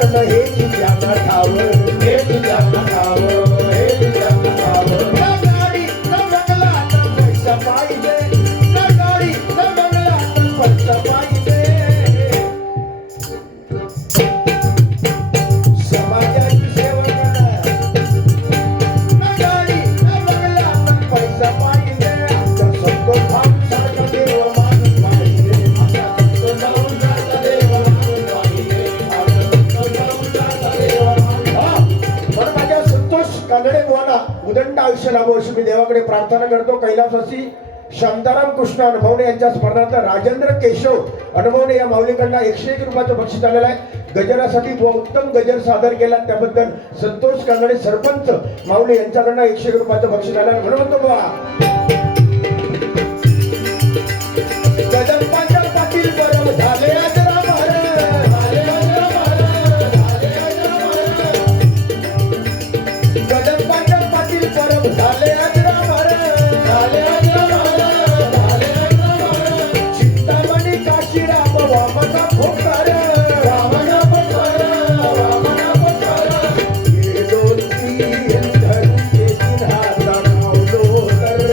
मन हे तुझ्या ठावर, हे तुझ्या ठावर, हे तुझ्या ठावर. न गाडी न बंगला न पैसा पाहिजे, न गाडी न बंगला न पैसा पाहिजे. समाजाची सेवा करा, न गाडी न बंगला न पैसा पाहिजे. आमच्या संतोषांसारखा देव माणूस पाहिजे, आमच्या संतोषांसारखा देव माणूस पाहिजे, आमच्या संतोषांसारखा देव माणूस. म्हणून माझ्या संतोष कानडे बुवांना उदंड आयुष्य लाभो अशी मी देवाकडे प्रार्थना करतो. कैलासवासी शांताराम कृष्ण अनुभवणे यांच्या स्मरणार्थ राजेंद्र केशव अनुभवणे या माऊलीकडनं 101 रुपयाचं बक्षीस आलेलं आहे. गजरासाठी उत्तम गजर सादर केला त्याबद्दल संतोष कानडे सरपंच माऊली यांच्याकडनं 101 रुपयाचं बक्षीस आलं आहे. म्हणून म्हणतो बुवा गजरपाच्या पाटील बरं झाले आज रामहर, झाले आज रामहर, झाले आज रामहर. गजरपाच्या पाटील बरं झाले आज रामहर, झाले आज रामहर, झाले आज रामहर. चिंतामणी काशीराम वामना खोकार, वामना खोकार, वामना खोकार. हे दोन तीन धरून येतील हाता मावलो तर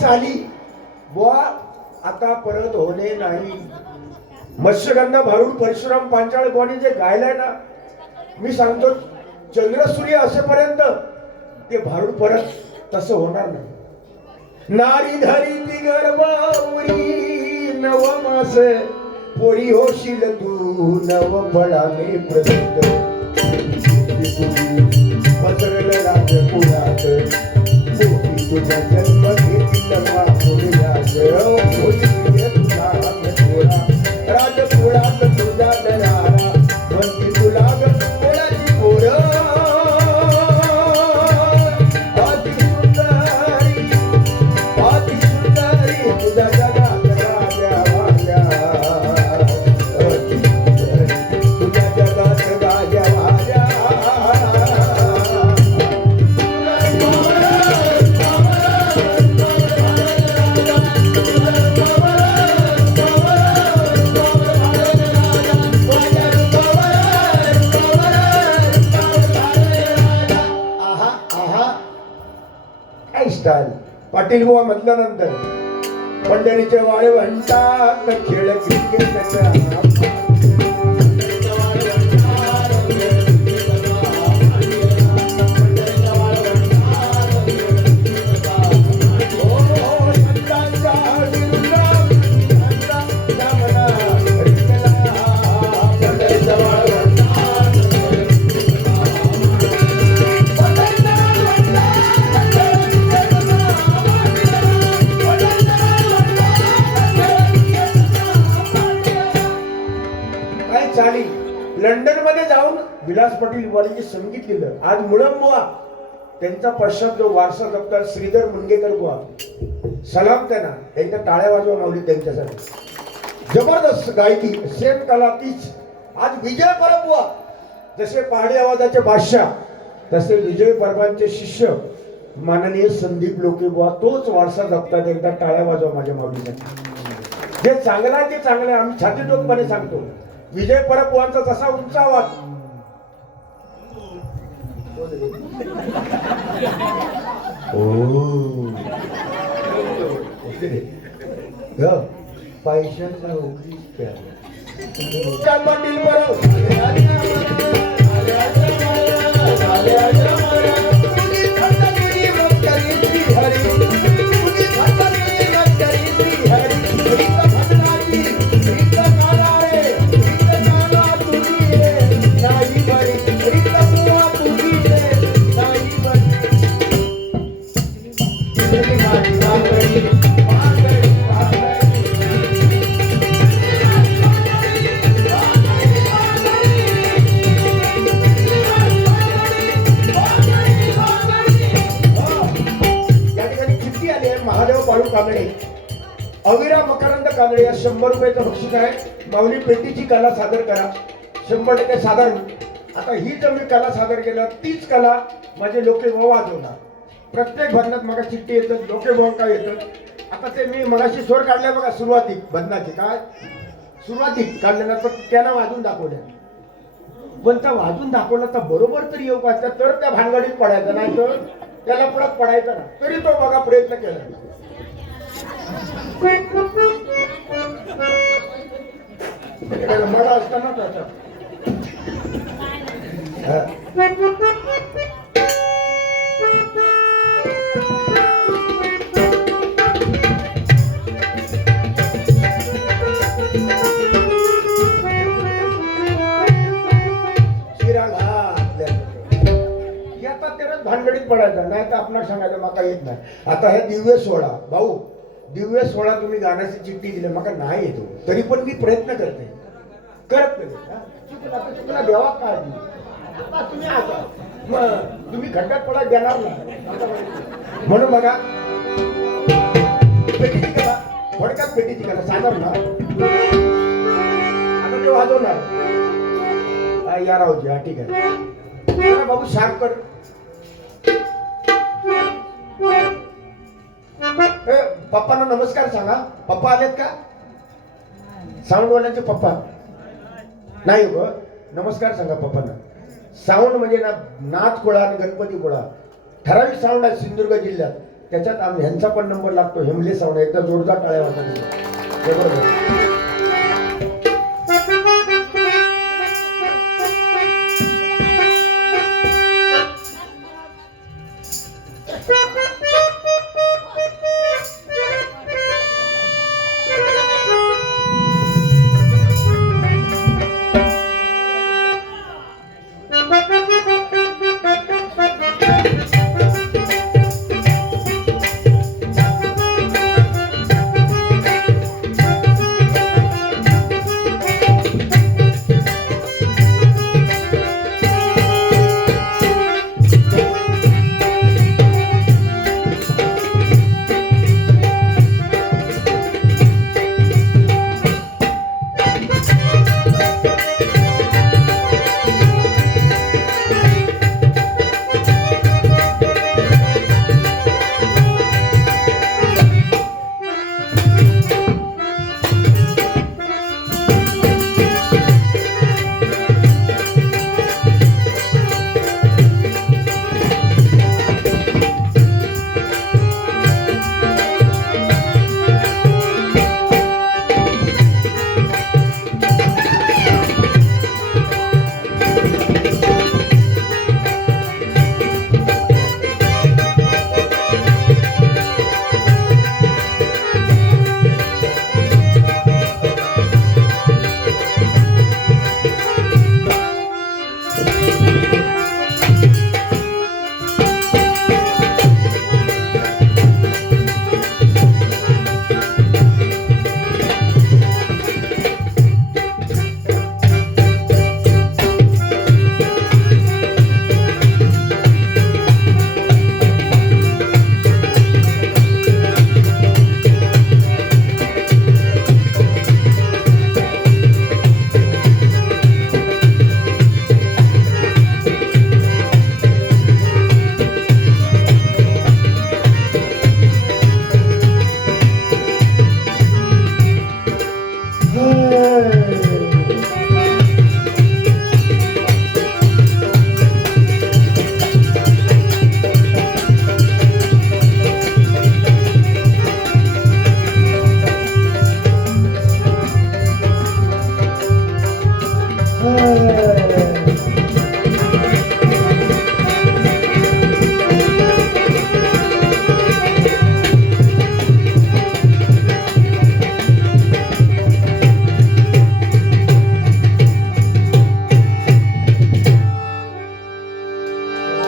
झाली बुवा आता परत होणे नाही. मत्स्यगंधा भारूड परशुराम पांचाळ बुवानी जे गायलाय ना, मी सांगतो चंद्रसूर्य असेपर्यंत ते भारूड परत तसं होणार नाही. नारी धरी ती गर्भावरी नवमास पोरी होशील तू नव बळाने प्रसिद्ध. पसरलं राजपुरात तुझा जन्म घेतील महापुरुषात. राजपुरात तुझा दरारा म्हणती तुला कोणाची पोर. अति सुंदरी तुझ्या जगात राजा वाजा. तुझ्या जगात राजा वाजा. पाटील बुवा म्हटल्यानंतर पंढरीचे वाळे म्हणतात खेळ क्रिकेटचा. लंडन मध्ये जाऊन विलास पाटील बुवांनी संगीत लिहिलं. आज मुळम बुवा त्यांचा पश्चात जो वारसा जपतात श्रीधर मुनगेकर बुवा, सलाम त्यांना. त्यांच्या टाळ्या वाजवा माऊली त्यांच्यासाठी. जबरदस्त गायकी, सेम कला तीच. आज विजय परब जसे पहाडी आवाजाचे बादशाह तसे विजय परबांचे शिष्य माननीय संदीप लोके बुवा तोच वारसा जपतात. एकदा टाळ्या वाजवा माझ्या माऊलीसाठी. जे चांगला आहे ते चांगलं आहे, आम्ही छाती टोकपणे सांगतो. विजय परब बुवांचा जसा उंच आवाज पैशाचा अविरा मकरंद कांबळे या 100 रुपयाचं बक्षीस आहे. माऊली पेटीची कला सादर करा. 100% सादर. आता ही जर मी कला सादर केलं तीच कला माझे लोके भाऊ वाजवणार. प्रत्येक भजनात मला चिठ्ठी येतात, लोके भाऊ काय येतात. आता ते मी मगाशी स्वर काढल्या बघा सुरुवाती भजनाची काय सुरुवाती काढल्यानंतर त्याला वाजून दाखवल्या. पण त्या वाजून दाखवलं तर बरोबर तरी येऊ का तर त्या भानगडीत पडायचं नाही तर त्याला पडत पडायचं ना. तरी तो बघा प्रयत्न केला. मला असताना त्याचा भानगडीत पडायचा नाही तर आपणाला सांगायचं माका येत नाही. आता हे दिव्य सोहळा भाऊ दिव्य सोहळा तुम्ही गाण्याची चिठ्ठी दिली माका नाही येतो तरी पण मी प्रयत्न करते करत नाही. चुकला देवा काय तुम्ही आता मग तुम्ही खड्ड्यात पडा देणार नाही म्हणून बघा पेटीची कला थोडक्यात पेटीची कला सादर ना. आता ते वाजवणार या राहूची. हा ठीक आहे बाबू शार्प कर. पप्पांना नमस्कार सांगा. पप्पा आलेत का? साऊंडवाल्यांचे पप्पा नाही ग. नमस्कार सांगा पप्पांना. साऊंड म्हणजे ना नाथ कुळा आणि गणपती कुळा ठराविक साऊंड आहे सिंधुदुर्ग जिल्ह्यात. त्याच्यात ह्यांचा पण नंबर लागतो. हेमले साऊंड एकदा जोरदार टाळ्या वाजवतात. बरोबर.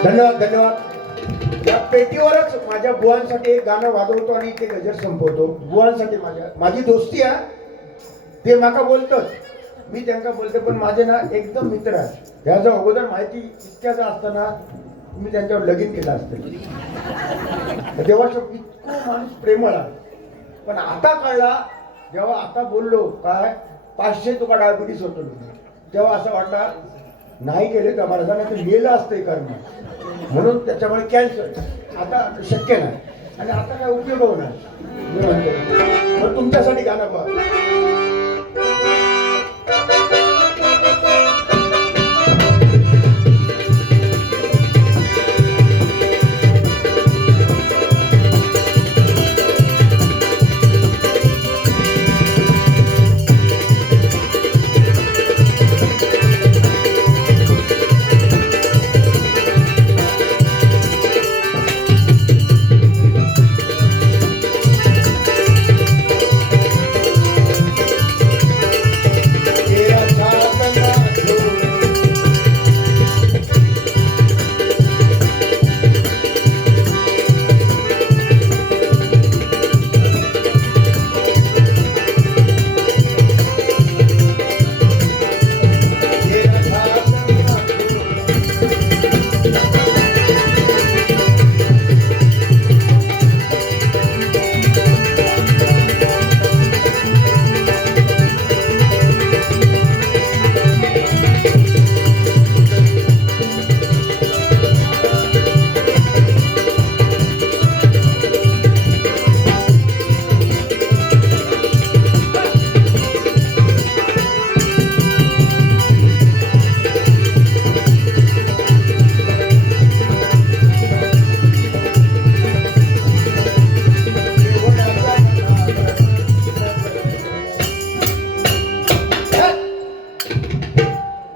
धन्यवाद धन्यवाद. या पेटीवरच माझ्या बुवांसाठी एक गाणं वाजवतो आणि ते गजर संपवतो. बुवांसाठी माझी दोस्ती आहे. ते माका बोलतच, मी त्यांना बोलते, पण माझे ना एकदम मित्र आहे. ह्याचं अगोदर माहिती इतक्याच असताना मी त्यांच्यावर लगीन केलं असतं. तेव्हा इतकं माणूस प्रेमळ आहे. पण आता कळला, जेव्हा आता बोललो काय 500 तुका डायबिटीस होतो, तेव्हा असं वाटलं नाही केले तर माणसाला तर गेलं असतं करणं, म्हणून त्याच्यामुळे कॅन्सर आता शक्य नाही आणि आता काय उपयोग होणार. मी म्हणतो मग तुमच्यासाठी गाणं पहा.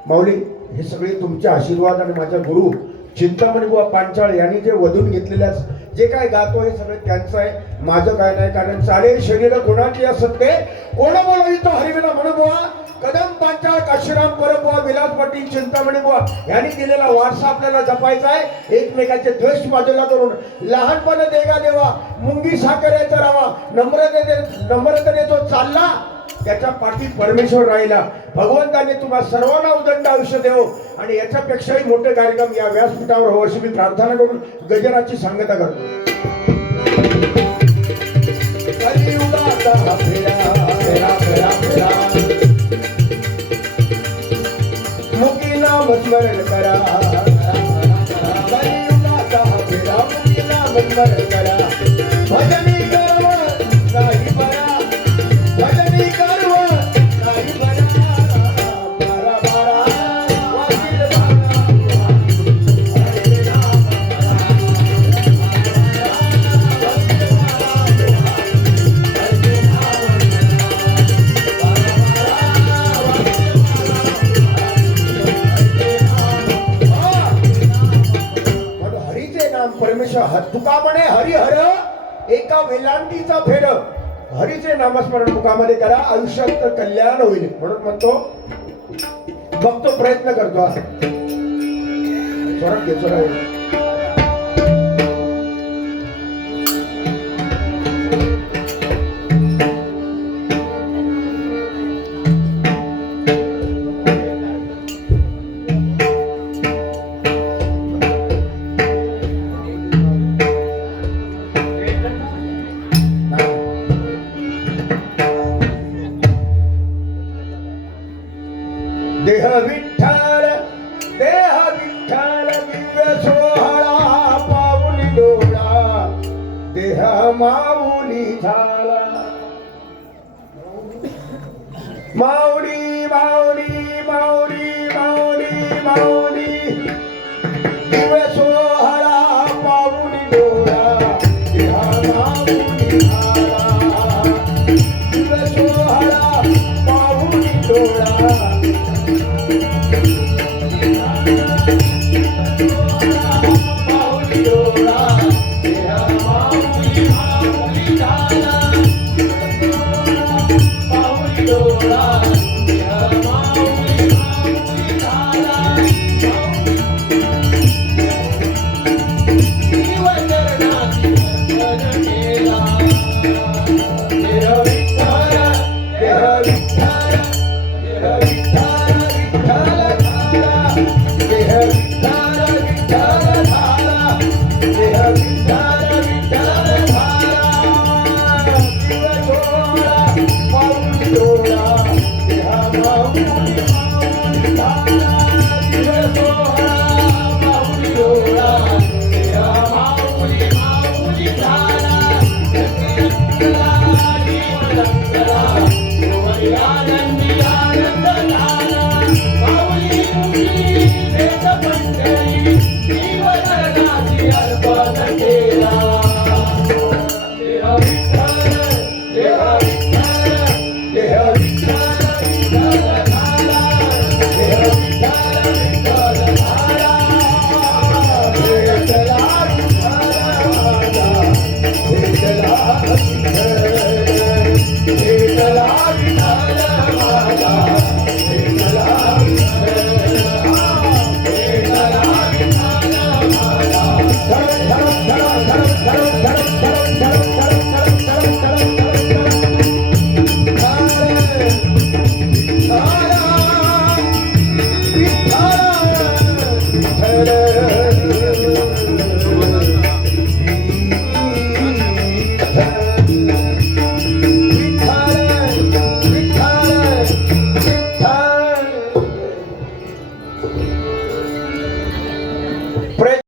माऊली, हे सगळे तुमचे आशीर्वाद आणि माझ्या गुरु चिंतामणी बुवा पांचाळ यांनी जे वधून घेतलेल्या जे काय गातो हे सगळं त्यांचं आहे, माझं काय नाही. कारण चालेल शरीर कोणाची असत ते कोण बोलवितो हरिविना म्हणून बुवा कदम पांचाळ काशीराम परबुवा विलास पाटील चिंतामणी बुवा यांनी दिलेला वारसा आपल्याला जपायचा आहे. एकमेकाचे द्वेष बाजूला करून लहानपण देगा देवा मुंगी साखरेचा रावा नम्रतेने जो चालला त्याच्या पाठीत परमेश्वर राहिला. भगवंताने तुम्हा सर्वांना उदंड आयुष्य देव आणि याच्यापेक्षाही मोठे कार्यक्रम या व्यासपीठावर हो अशी मी प्रार्थना करून गजराची सांगता करतो. मुकी नाम स्मरण करा, मुकी नाम स्मरण करा, भजनी कर्म नाही बरा, भजनी कर्म नाही बरा, बारा बारा वाजील परमेश्वर तुका म्हणे हरिहर एका वेलांटीचा फेड. हरीचे नामस्मरण मुखामध्ये करा, आयुष्यात कल्याण होईल म्हणून म्हणतो. बघतो, प्रयत्न करतो. स्वरात घेतो देह विठ्ठल दिव्य सोहळा पाऊली डोळा देह माऊली झाला. माऊली माऊली माऊली माऊली माऊली दिव्य सोहळा पाऊली डोळा देह माऊली झाला. दिव्य सोहळा पाऊली डोळा विठ्ठला